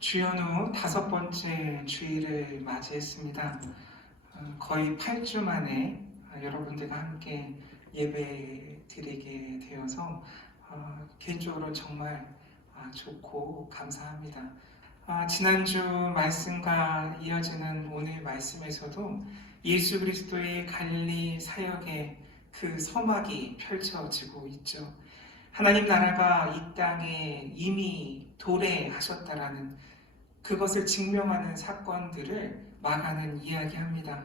주연 후 5번째 주일을 맞이했습니다. 거의 8주 만에 여러분들과 함께 예배 드리게 되어서 개인적으로 정말 좋고 감사합니다. 지난주 말씀과 이어지는 오늘 말씀에서도 예수 그리스도의 갈릴리 사역의 그 서막이 펼쳐지고 있죠. 하나님 나라가 이 땅에 이미 도래하셨다라는 그것을 증명하는 사건들을 마가는 이야기합니다.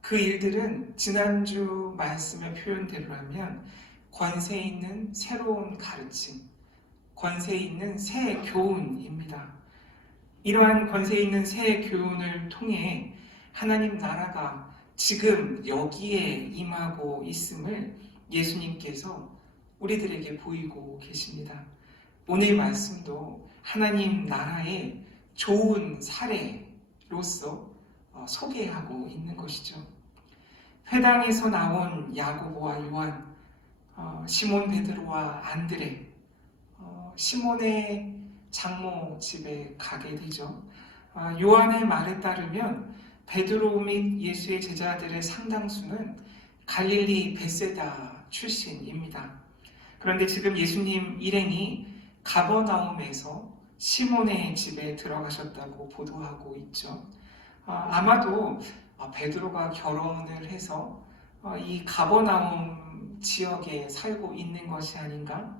그 일들은 지난주 말씀의 표현대로라면 권세 있는 새로운 가르침, 권세 있는 새 교훈입니다. 이러한 권세 있는 새 교훈을 통해 하나님 나라가 지금 여기에 임하고 있음을 예수님께서 우리들에게 보이고 계십니다. 오늘 말씀도 하나님 나라의 좋은 사례로서 소개하고 있는 것이죠. 회당에서 나온 야고보와 요한, 시몬 베드로와 안드레, 시몬의 장모 집에 가게 되죠. 요한의 말에 따르면 베드로 및 예수의 제자들의 상당수는 갈릴리 벳세다 출신입니다. 그런데 지금 예수님 일행이 가버나움에서 시몬의 집에 들어가셨다고 보도하고 있죠. 아마도 베드로가 결혼을 해서 이 가버나움 지역에 살고 있는 것이 아닌가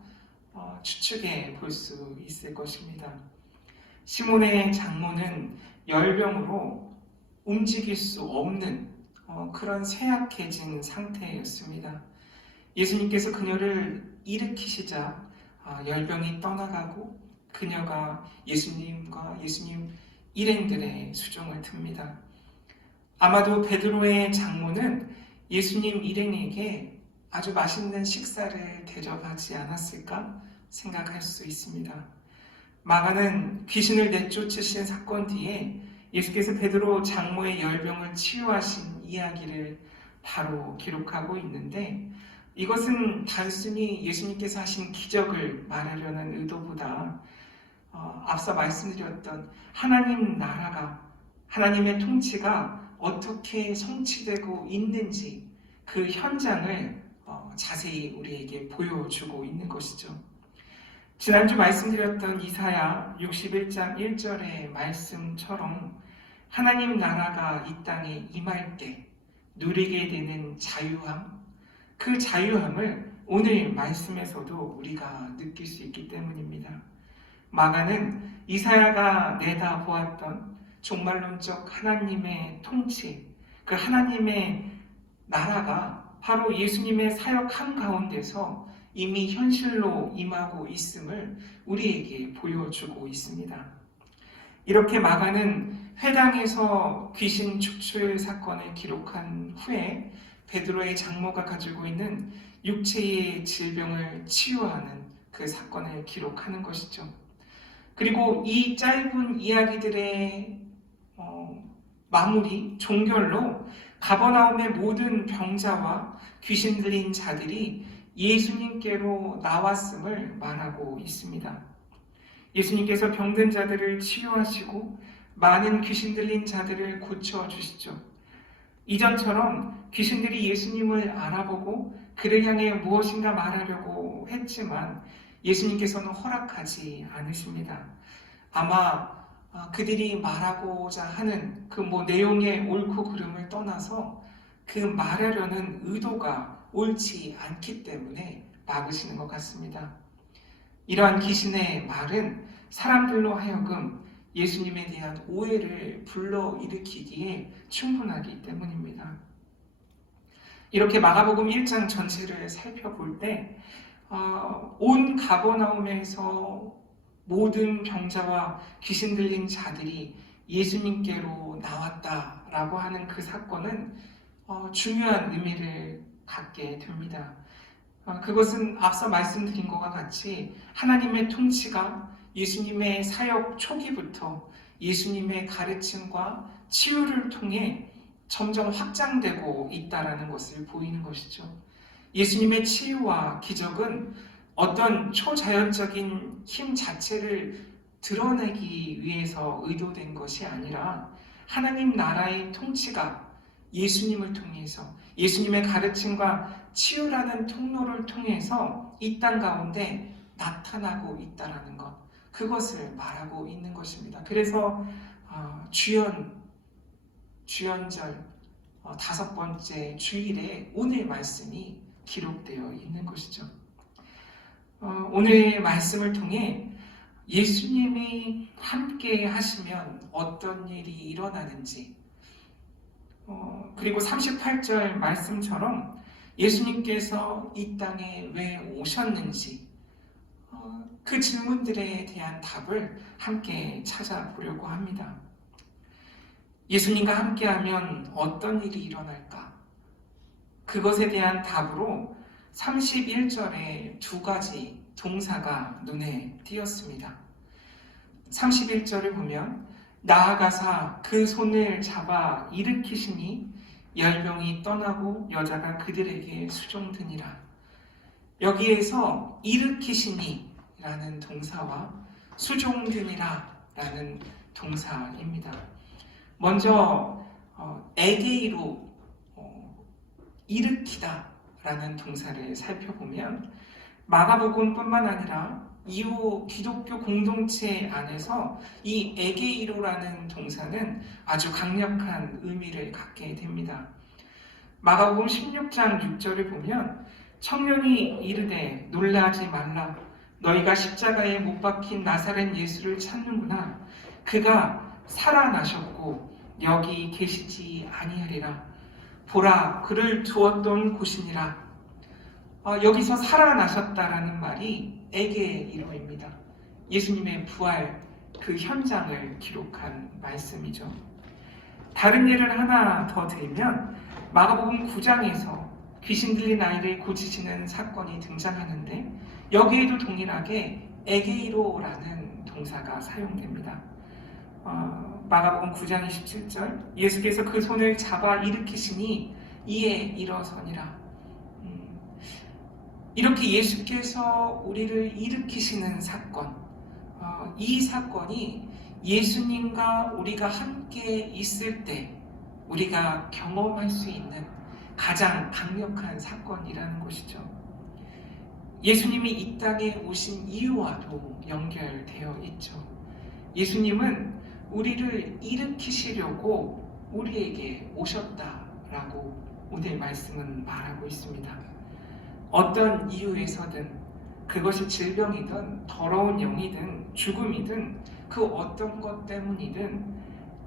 추측해 볼 수 있을 것입니다. 시몬의 장모는 열병으로 움직일 수 없는 그런 쇠약해진 상태였습니다. 예수님께서 그녀를 일으키시자 열병이 떠나가고 그녀가 예수님과 예수님 일행들의 수종을 틉니다. 아마도 베드로의 장모는 예수님 일행에게 아주 맛있는 식사를 대접하지 않았을까 생각할 수 있습니다. 마가는 귀신을 내쫓으신 사건 뒤에 예수께서 베드로 장모의 열병을 치유하신 이야기를 바로 기록하고 있는데 이것은 단순히 예수님께서 하신 기적을 말하려는 의도보다 앞서 말씀드렸던 하나님 나라가, 하나님의 통치가 어떻게 성취되고 있는지 그 현장을 자세히 우리에게 보여주고 있는 것이죠. 지난주 말씀드렸던 이사야 61장 1절의 말씀처럼 하나님 나라가 이 땅에 임할 때 누리게 되는 자유함, 그 자유함을 오늘 말씀에서도 우리가 느낄 수 있기 때문입니다. 마가는 이사야가 내다보았던 종말론적 하나님의 통치, 그 하나님의 나라가 바로 예수님의 사역 한가운데서 이미 현실로 임하고 있음을 우리에게 보여주고 있습니다. 이렇게 마가는 회당에서 귀신 축출 사건을 기록한 후에 베드로의 장모가 가지고 있는 육체의 질병을 치유하는 그 사건을 기록하는 것이죠. 그리고 이 짧은 이야기들의 마무리, 종결로 가버나움의 모든 병자와 귀신 들린 자들이 예수님께로 나왔음을 말하고 있습니다. 예수님께서 병든 자들을 치유하시고 많은 귀신 들린 자들을 고쳐주시죠. 이전처럼 귀신들이 예수님을 알아보고 그를 향해 무엇인가 말하려고 했지만 예수님께서는 허락하지 않으십니다. 아마 그들이 말하고자 하는 그 내용의 옳고 그름을 떠나서 그 말하려는 의도가 옳지 않기 때문에 막으시는 것 같습니다. 이러한 귀신의 말은 사람들로 하여금 예수님에 대한 오해를 불러일으키기에 충분하기 때문입니다. 이렇게 마가복음 1장 전체를 살펴볼 때 온 가버나움에서 모든 병자와 귀신 들린 자들이 예수님께로 나왔다라고 하는 그 사건은 중요한 의미를 갖게 됩니다. 그것은 앞서 말씀드린 것과 같이 하나님의 통치가 예수님의 사역 초기부터 예수님의 가르침과 치유를 통해 점점 확장되고 있다는 것을 보이는 것이죠. 예수님의 치유와 기적은 어떤 초자연적인 힘 자체를 드러내기 위해서 의도된 것이 아니라 하나님 나라의 통치가 예수님을 통해서 예수님의 가르침과 치유라는 통로를 통해서 이 땅 가운데 나타나고 있다라는 것, 그것을 말하고 있는 것입니다. 그래서 주연절 5번째 주일에 오늘 말씀이 기록되어 있는 것이죠. 오늘 말씀을 통해 예수님이 함께 하시면 어떤 일이 일어나는지, 그리고 38절 말씀처럼 예수님께서 이 땅에 왜 오셨는지, 그 질문들에 대한 답을 함께 찾아보려고 합니다. 예수님과 함께하면 어떤 일이 일어날까? 그것에 대한 답으로 31절에 2가지 동사가 눈에 띄었습니다. 31절을 보면 나아가사 그 손을 잡아 일으키시니 열병이 떠나고 여자가 그들에게 수종드니라. 여기에서 일으키시니 라는 동사와 수종드니라 라는 동사입니다. 먼저 에게이로 일으키다 라는 동사를 살펴보면 마가복음뿐만 아니라 이후 기독교 공동체 안에서 이 에게이로라는 동사는 아주 강력한 의미를 갖게 됩니다. 마가복음 16장 6절을 보면 청년이 이르되 놀라지 말라. 너희가 십자가에 못 박힌 나사렛 예수를 찾는구나. 그가 살아나셨고 여기 계시지 아니하리라. 보라, 그를 두었던 곳이니라. 여기서 살아나셨다라는 말이 에게이로입니다. 예수님의 부활 그 현장을 기록한 말씀이죠. 다른 예를 하나 더 들면 마가복음 9장에서 귀신 들린 아이를 고치시는 사건이 등장하는데 여기에도 동일하게 에게이로라는 동사가 사용됩니다. 마가복음 9장 27절 예수께서 그 손을 잡아 일으키시니 이에 일어서니라. 이렇게 예수께서 우리를 일으키시는 사건, 이 사건이 예수님과 우리가 함께 있을 때 우리가 경험할 수 있는 가장 강력한 사건이라는 것이죠. 예수님이 이 땅에 오신 이유와도 연결되어 있죠. 예수님은 우리를 일으키시려고 우리에게 오셨다라고 오늘 말씀은 말하고 있습니다. 어떤 이유에서든 그것이 질병이든 더러운 영이든 죽음이든 그 어떤 것 때문이든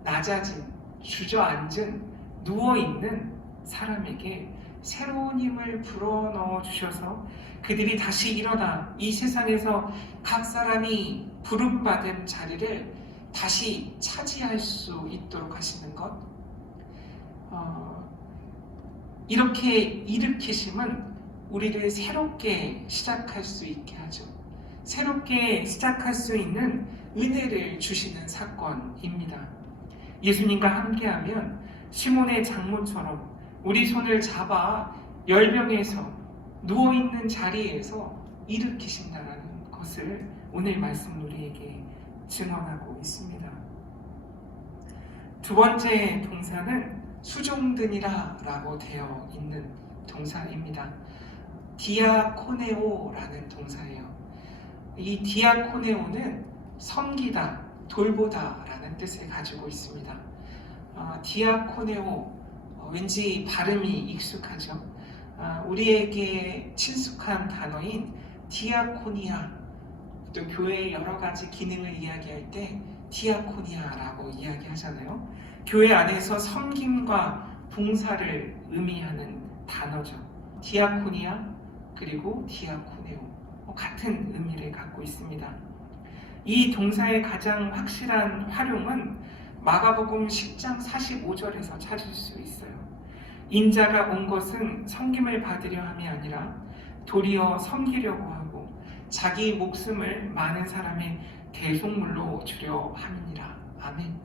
낮아진, 주저앉은, 누워있는 사람에게 새로운 힘을 불어넣어 주셔서 그들이 다시 일어나 이 세상에서 각 사람이 부름받은 자리를 다시 차지할 수 있도록 하시는 것, 이렇게 일으키심은 우리를 새롭게 시작할 수 있게 하죠. 새롭게 시작할 수 있는 은혜를 주시는 사건입니다. 예수님과 함께하면 시몬의 장모처럼 우리 손을 잡아 열병에서 누워있는 자리에서 일으키신다는 것을 오늘 말씀 우리에게 증언하고 있습니다. 두 번째 동사는 수종드니라 라고 되어 있는 동사입니다. 디아코네오라는 동사예요. 이 디아코네오는 섬기다, 돌보다 라는 뜻을 가지고 있습니다. 디아코네오, 왠지 발음이 익숙하죠. 우리에게 친숙한 단어인 디아코니아, 또 교회의 여러 가지 기능을 이야기할 때 디아코니아라고 이야기하잖아요. 교회 안에서 섬김과 봉사를 의미하는 단어죠. 디아코니아 그리고 디아코네오, 같은 의미를 갖고 있습니다. 이 동사의 가장 확실한 활용은 마가복음 10장 45절에서 찾을 수 있어요. 인자가 온 것은 섬김을 받으려 함이 아니라 도리어 섬기려고 하고 자기 목숨을 많은 사람의 대속물로 주려 함이니라. 아멘.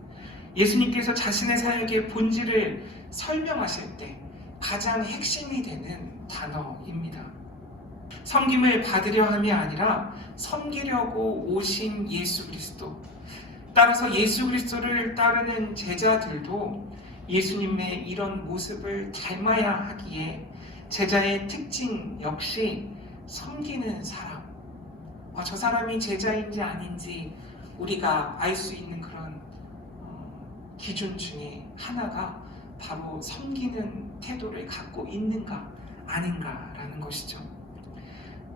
예수님께서 자신의 사역의 본질을 설명하실 때 가장 핵심이 되는 단어입니다. 섬김을 받으려 함이 아니라 섬기려고 오신 예수 그리스도. 따라서 예수 그리스도를 따르는 제자들도 예수님의 이런 모습을 닮아야 하기에 제자의 특징 역시 섬기는 사람. 저 사람이 제자인지 아닌지 우리가 알 수 있는 그런 기준 중에 하나가 바로 섬기는 태도를 갖고 있는가 아닌가라는 것이죠.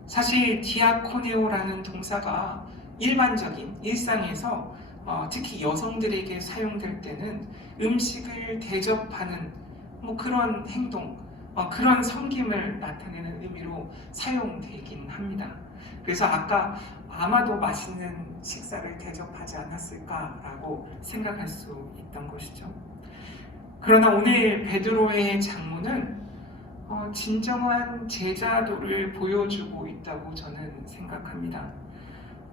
사실 디아코네오라는 동사가 일반적인 일상에서 특히 여성들에게 사용될 때는 음식을 대접하는 그런 행동, 그런 섬김을 나타내는 의미로 사용되긴 합니다. 그래서 아까 아마도 맛있는 식사를 대접하지 않았을까라고 생각할 수 있던 것이죠. 그러나 오늘 베드로의 장문은 진정한 제자도를 보여주고 있다고 저는 생각합니다.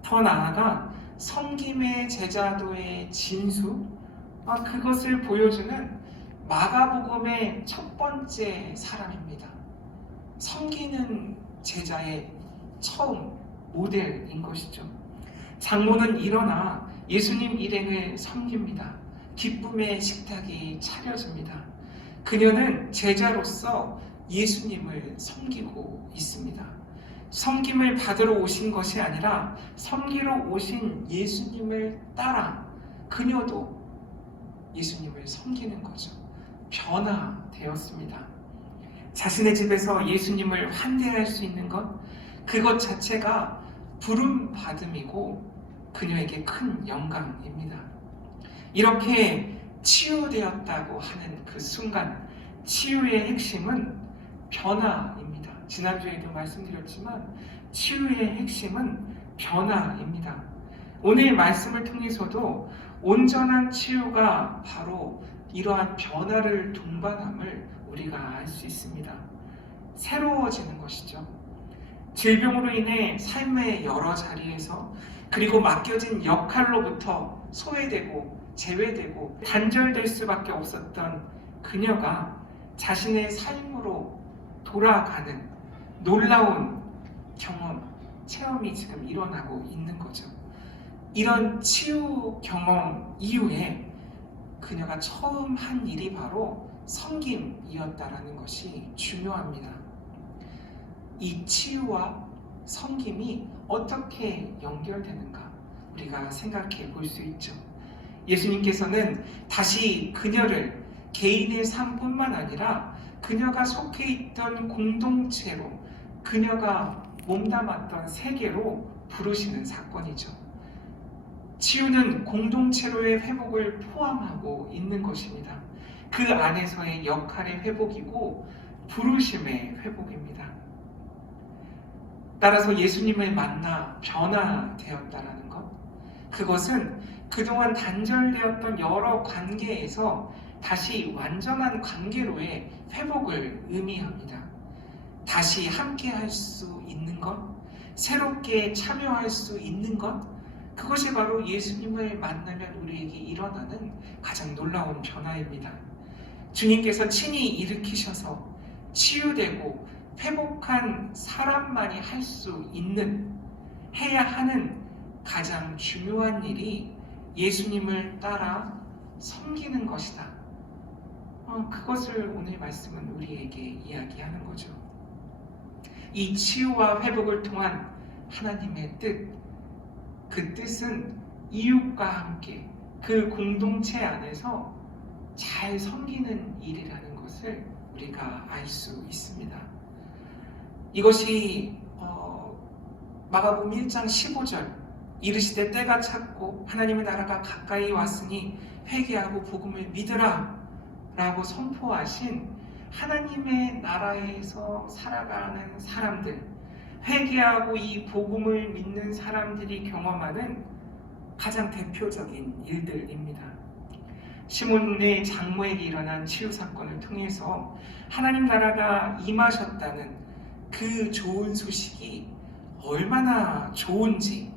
더 나아가 섬김의 제자도의 진수, 그것을 보여주는 마가복음의 첫 번째 사람입니다. 섬기는 제자의 처음 모델인 것이죠. 장모는 일어나 예수님 일행을 섬깁니다. 기쁨의 식탁이 차려집니다. 그녀는 제자로서 예수님을 섬기고 있습니다. 섬김을 받으러 오신 것이 아니라 섬기러 오신 예수님을 따라 그녀도 예수님을 섬기는 거죠. 변화되었습니다. 자신의 집에서 예수님을 환대할 수 있는 것, 그것 자체가 부름받음이고 그녀에게 큰 영광입니다. 이렇게 치유되었다고 하는 그 순간, 치유의 핵심은 변화입니다. 지난주에도 말씀드렸지만 치유의 핵심은 변화입니다. 오늘 말씀을 통해서도 온전한 치유가 바로 이러한 변화를 동반함을 우리가 알 수 있습니다. 새로워지는 것이죠. 질병으로 인해 삶의 여러 자리에서 그리고 맡겨진 역할로부터 소외되고 제외되고 단절될 수밖에 없었던 그녀가 자신의 삶으로 돌아가는 놀라운 경험, 체험이 지금 일어나고 있는 거죠. 이런 치유 경험 이후에 그녀가 처음 한 일이 바로 섬김이었다라는 것이 중요합니다. 이 치유와 섬김이 어떻게 연결되는가 우리가 생각해 볼 수 있죠. 예수님께서는 다시 그녀를 개인의 삶뿐만 아니라 그녀가 속해 있던 공동체로, 그녀가 몸담았던 세계로 부르시는 사건이죠. 치유는 공동체로의 회복을 포함하고 있는 것입니다. 그 안에서의 역할의 회복이고 부르심의 회복입니다. 따라서 예수님을 만나 변화되었다라는 것, 그것은 그동안 단절되었던 여러 관계에서 다시 완전한 관계로의 회복을 의미합니다. 다시 함께 할 수 있는 것, 새롭게 참여할 수 있는 것, 그것이 바로 예수님을 만나면 우리에게 일어나는 가장 놀라운 변화입니다. 주님께서 친히 일으키셔서 치유되고 회복한 사람만이 할 수 있는, 해야 하는 가장 중요한 일이 예수님을 따라 섬기는 것이다. 그것을 오늘 말씀은 우리에게 이야기하는 거죠. 이 치유와 회복을 통한 하나님의 뜻, 그 뜻은 이웃과 함께 그 공동체 안에서 잘 섬기는 일이라는 것을 우리가 알 수 있습니다. 이것이 마가복음 1장 15절, 이르시되 때가 찼고 하나님의 나라가 가까이 왔으니 회개하고 복음을 믿으라 라고 선포하신 하나님의 나라에서 살아가는 사람들, 회개하고 이 복음을 믿는 사람들이 경험하는 가장 대표적인 일들입니다. 시몬의 장모에게 일어난 치유 사건을 통해서 하나님 나라가 임하셨다는 그 좋은 소식이 얼마나 좋은지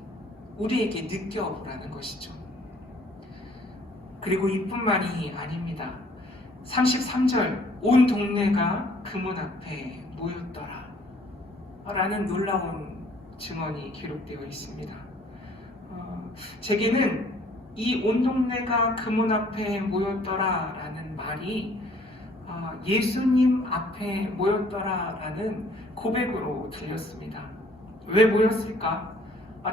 우리에게 느껴보라는 것이죠. 그리고 이뿐만이 아닙니다. 33절, 온 동네가 그 문 앞에 모였더라. 라는 놀라운 증언이 기록되어 있습니다. 제게는 이 온 동네가 그 문 앞에 모였더라 라는 말이 예수님 앞에 모였더라 라는 고백으로 들렸습니다. 왜 모였을까?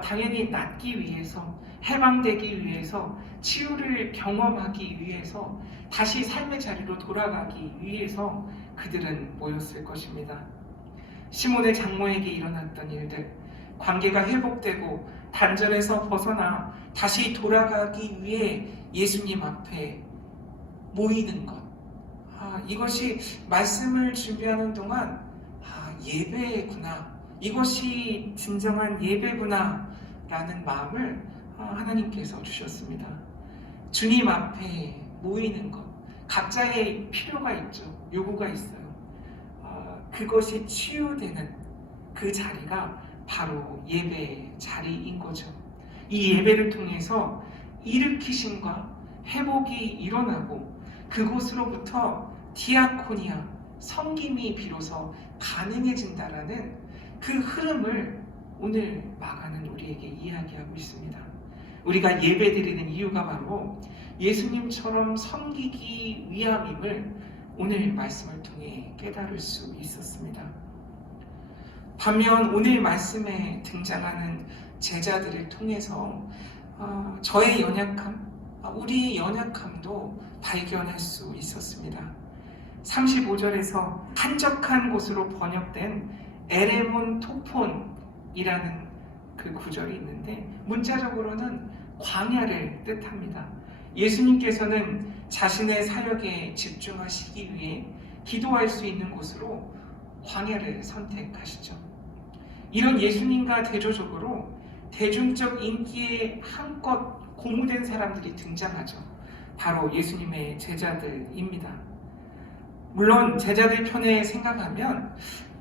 당연히 낫기 위해서, 해방되기 위해서, 치유를 경험하기 위해서, 다시 삶의 자리로 돌아가기 위해서 그들은 모였을 것입니다. 시몬의 장모에게 일어났던 일들, 관계가 회복되고 단절에서 벗어나 다시 돌아가기 위해 예수님 앞에 모이는 것, 이것이 말씀을 준비하는 동안 예배구나, 이것이 진정한 예배구나 라는 마음을 하나님께서 주셨습니다. 주님 앞에 모이는 것, 각자의 필요가 있죠. 요구가 있어요. 그것이 치유되는 그 자리가 바로 예배 자리인 거죠. 이 예배를 통해서 일으키심과 회복이 일어나고 그곳으로부터 디아코니아, 섬김이 비로소 가능해진다라는 그 흐름을 오늘 마가는 우리에게 이야기하고 있습니다. 우리가 예배드리는 이유가 바로 예수님처럼 섬기기 위함임을 오늘 말씀을 통해 깨달을 수 있었습니다. 반면 오늘 말씀에 등장하는 제자들을 통해서 저의 연약함, 우리의 연약함도 발견할 수 있었습니다. 35절에서 한적한 곳으로 번역된 에레몬 토폰이라는 그 구절이 있는데 문자적으로는 광야를 뜻합니다. 예수님께서는 자신의 사역에 집중하시기 위해 기도할 수 있는 곳으로 광야를 선택하시죠. 이런 예수님과 대조적으로 대중적 인기에 한껏 고무된 사람들이 등장하죠. 바로 예수님의 제자들입니다. 물론 제자들 편에 생각하면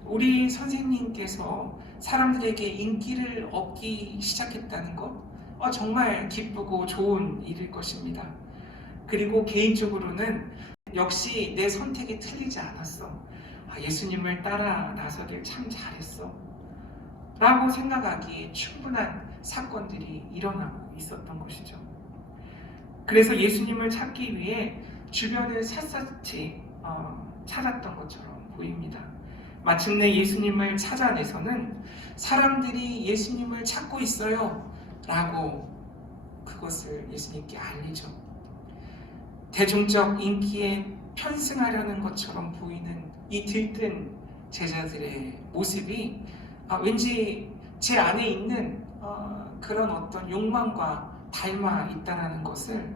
우리 선생님께서 사람들에게 인기를 얻기 시작했다는 것, 정말 기쁘고 좋은 일일 것입니다. 그리고 개인적으로는 역시 내 선택이 틀리지 않았어. 예수님을 따라 나서길 참 잘했어. 라고 생각하기에 충분한 사건들이 일어나고 있었던 것이죠. 그래서 예수님을 찾기 위해 주변을 샅샅이 찾았던 것처럼 보입니다. 마침내 예수님을 찾아내서는 사람들이 예수님을 찾고 있어요 라고 그것을 예수님께 알리죠. 대중적 인기에 편승하려는 것처럼 보이는 이 들뜬 제자들의 모습이 왠지 제 안에 있는 그런 어떤 욕망과 닮아 있다는 것을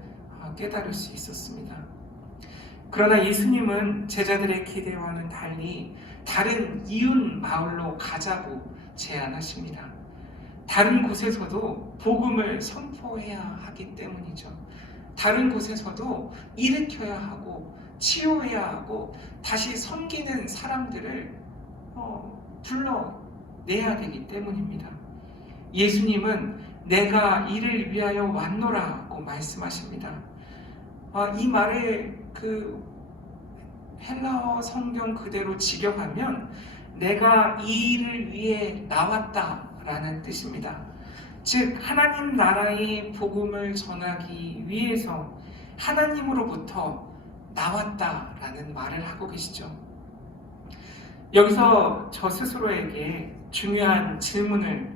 깨달을 수 있었습니다. 그러나 예수님은 제자들의 기대와는 달리 다른 이웃 마을로 가자고 제안하십니다. 다른 곳에서도 복음을 선포해야 하기 때문이죠. 다른 곳에서도 일으켜야 하고 치유해야 하고 다시 섬기는 사람들을 불러내야 되기 때문입니다. 예수님은 내가 이를 위하여 왔노라고 말씀하십니다. 이 말을 그 헬라어 성경 그대로 직역하면 내가 이 일을 위해 나왔다라는 뜻입니다. 즉 하나님 나라의 복음을 전하기 위해서 하나님으로부터 나왔다라는 말을 하고 계시죠. 여기서 저 스스로에게 중요한 질문을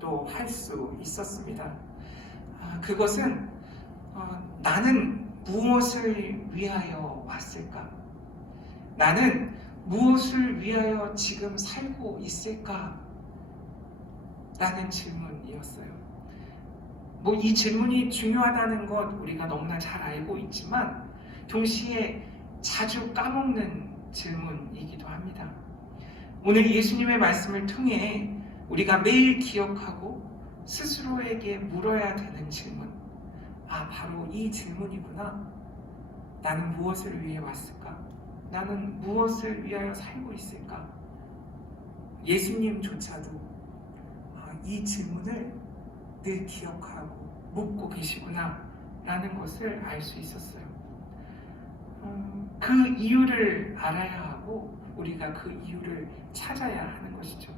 또 할 수 있었습니다. 그것은 나는 무엇을 위하여 왔을까? 나는 무엇을 위하여 지금 살고 있을까? 라는 질문이었어요. 이 질문이 중요하다는 것 우리가 너무나 잘 알고 있지만 동시에 자주 까먹는 질문이기도 합니다. 오늘 예수님의 말씀을 통해 우리가 매일 기억하고 스스로에게 물어야 되는 질문, 바로 이 질문이구나. 나는 무엇을 위해 왔을까? 나는 무엇을 위하여 살고 있을까? 예수님조차도 이 질문을 늘 기억하고 묻고 계시구나 라는 것을 알 수 있었어요. 그 이유를 알아야 하고 우리가 그 이유를 찾아야 하는 것이죠.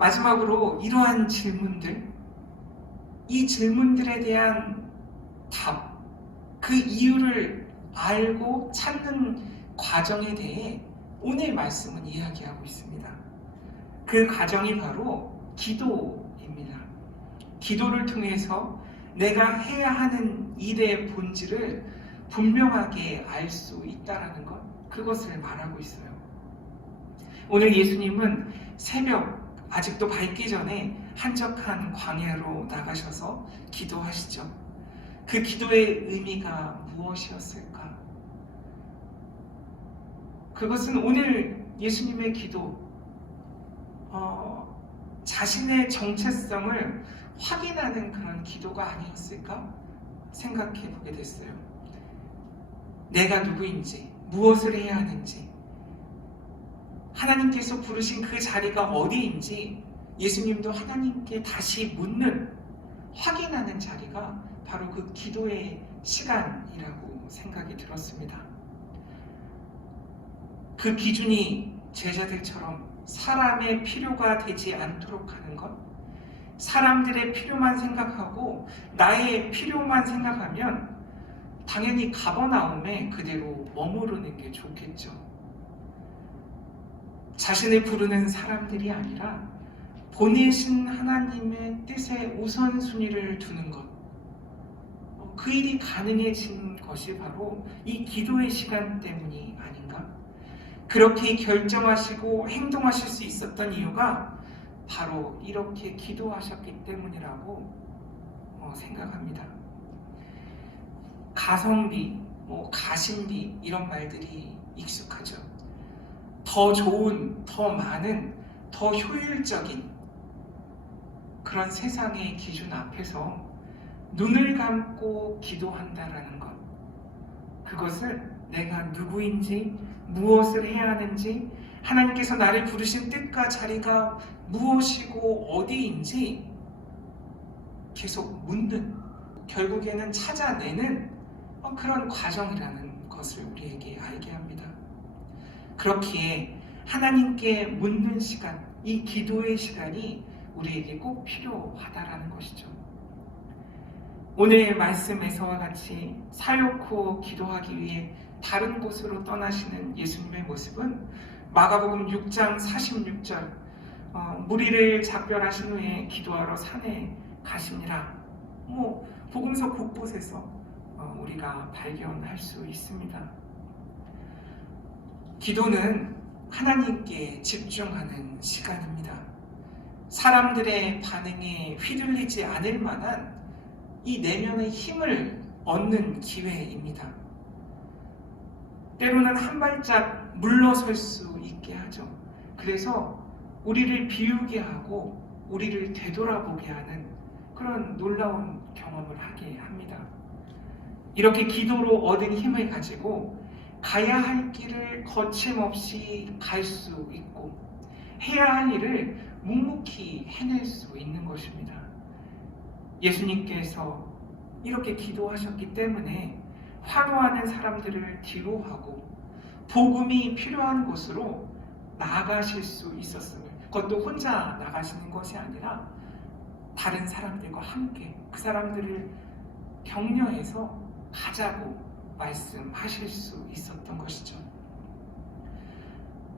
마지막으로 이러한 질문들, 이 질문들에 대한 답, 그 이유를 알고 찾는 과정에 대해 오늘 말씀은 이야기하고 있습니다. 그 과정이 바로 기도입니다. 기도를 통해서 내가 해야 하는 일의 본질을 분명하게 알 수 있다는 것, 그것을 말하고 있어요. 오늘 예수님은 새벽 아직도 밝기 전에 한적한 광야로 나가셔서 기도하시죠. 그 기도의 의미가 무엇이었을까? 그것은 오늘 예수님의 기도, 자신의 정체성을 확인하는 그런 기도가 아니었을까 생각해 보게 됐어요. 내가 누구인지, 무엇을 해야 하는지, 하나님께서 부르신 그 자리가 어디인지 예수님도 하나님께 다시 묻는, 확인하는 자리가 바로 그 기도의 시간이라고 생각이 들었습니다. 그 기준이 제자들처럼 사람의 필요가 되지 않도록 하는 것, 사람들의 필요만 생각하고 나의 필요만 생각하면 당연히 가버나움에 그대로 머무르는 게 좋겠죠. 자신을 부르는 사람들이 아니라 보내신 하나님의 뜻에 우선순위를 두는 것, 그 일이 가능해진 것이 바로 이 기도의 시간 때문이 아닌가? 그렇게 결정하시고 행동하실 수 있었던 이유가 바로 이렇게 기도하셨기 때문이라고 생각합니다. 가성비, 가심비 이런 말들이 익숙하죠. 더 좋은, 더 많은, 더 효율적인 그런 세상의 기준 앞에서 눈을 감고 기도한다라는 것, 그것은 내가 누구인지, 무엇을 해야 하는지, 하나님께서 나를 부르신 뜻과 자리가 무엇이고 어디인지 계속 묻는, 결국에는 찾아내는 그런 과정이라는 것을 우리에게 알게 합니다. 그렇기에 하나님께 묻는 시간, 이 기도의 시간이 우리에게 꼭 필요하다라는 것이죠. 오늘 말씀에서와 같이 사역 후 기도하기 위해 다른 곳으로 떠나시는 예수님의 모습은 마가복음 6장 46절, 무리를 작별하신 후에 기도하러 산에 가시니라. 복음서 곳곳에서 우리가 발견할 수 있습니다. 기도는 하나님께 집중하는 시간입니다. 사람들의 반응에 휘둘리지 않을 만한 이 내면의 힘을 얻는 기회입니다. 때로는 한 발짝 물러설 수 있게 하죠. 그래서 우리를 비우게 하고 우리를 되돌아보게 하는 그런 놀라운 경험을 하게 합니다. 이렇게 기도로 얻은 힘을 가지고 가야 할 길을 거침없이 갈 수 있고 해야 할 일을 묵묵히 해낼 수 있는 것입니다. 예수님께서 이렇게 기도하셨기 때문에 환호하는 사람들을 뒤로 하고 복음이 필요한 곳으로 나아가실 수 있었음을, 그것도 혼자 나가시는 것이 아니라 다른 사람들과 함께 그 사람들을 격려해서 가자고 말씀하실 수 있었던 것이죠.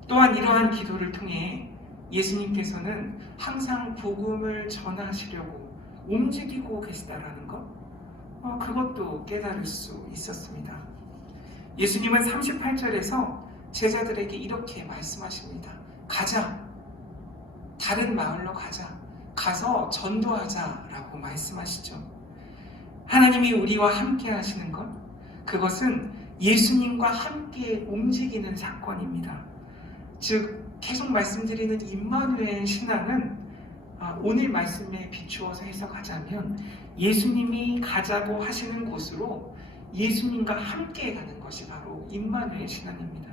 또한 이러한 기도를 통해 예수님께서는 항상 복음을 전하시려고 움직이고 계시다라는 것, 그것도 깨달을 수 있었습니다. 예수님은 38절에서 제자들에게 이렇게 말씀하십니다. 가자, 다른 마을로 가자, 가서 전도하자라고 말씀하시죠. 하나님이 우리와 함께 하시는 것, 그것은 예수님과 함께 움직이는 사건입니다. 즉 계속 말씀드리는 임마누엘 신앙은 오늘 말씀에 비추어서 해석하자면 예수님이 가자고 하시는 곳으로 예수님과 함께 가는 것이 바로 임마누엘 신앙입니다.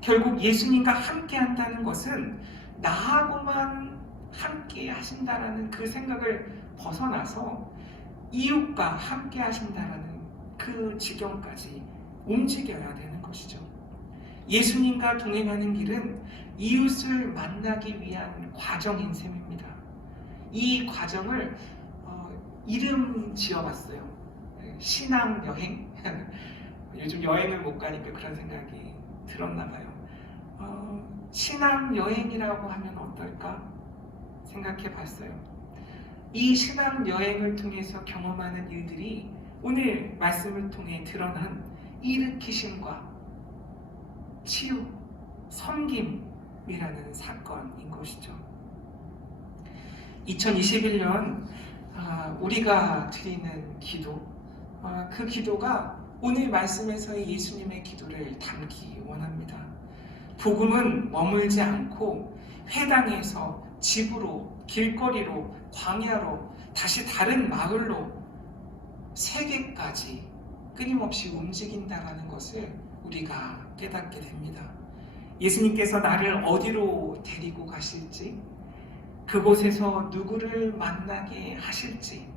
결국 예수님과 함께 한다는 것은 나하고만 함께 하신다라는 그 생각을 벗어나서 이웃과 함께 하신다라는 그 지경까지 움직여야 되는 것이죠. 예수님과 동행하는 길은 이웃을 만나기 위한 과정인 셈입니다. 이 과정을 이름 지어봤어요. 신앙 여행. 요즘 여행을 못 가니까 그런 생각이 들었나 봐요. 신앙 여행이라고 하면 어떨까 생각해 봤어요. 이 신앙 여행을 통해서 경험하는 일들이 오늘 말씀을 통해 드러난 일으키심과 치유, 섬김이라는 사건인 것이죠. 2021년 우리가 드리는 기도, 그 기도가 오늘 말씀에서의 예수님의 기도를 담기 원합니다. 복음은 머물지 않고 회당에서 집으로, 길거리로, 광야로, 다시 다른 마을로, 세계까지 끊임없이 움직인다는 것을 우리가 깨닫게 됩니다. 예수님께서 나를 어디로 데리고 가실지, 그곳에서 누구를 만나게 하실지,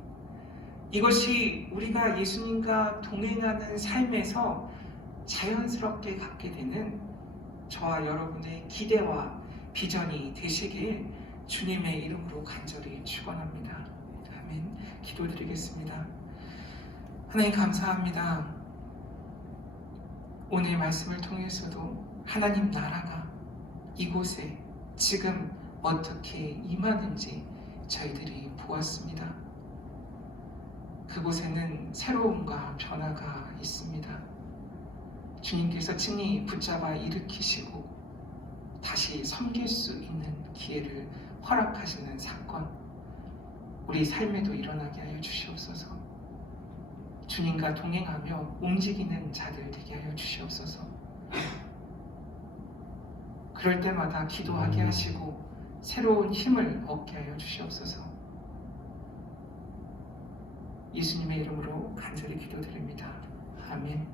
이것이 우리가 예수님과 동행하는 삶에서 자연스럽게 갖게 되는 저와 여러분의 기대와 비전이 되시길 주님의 이름으로 간절히 축원합니다. 아멘. 기도드리겠습니다. 하나님 감사합니다. 오늘 말씀을 통해서도 하나님 나라가 이곳에 지금 어떻게 임하는지 저희들이 보았습니다. 그곳에는 새로움과 변화가 있습니다. 주님께서 친히 붙잡아 일으키시고 다시 섬길 수 있는 기회를 허락하시는 사건, 우리 삶에도 일어나게 하여 주시옵소서. 주님과 동행하며 움직이는 자들 되게 하여 주시옵소서. 그럴 때마다 기도하게 하시고 새로운 힘을 얻게 하여 주시옵소서. 예수님의 이름으로 간절히 기도드립니다. 아멘.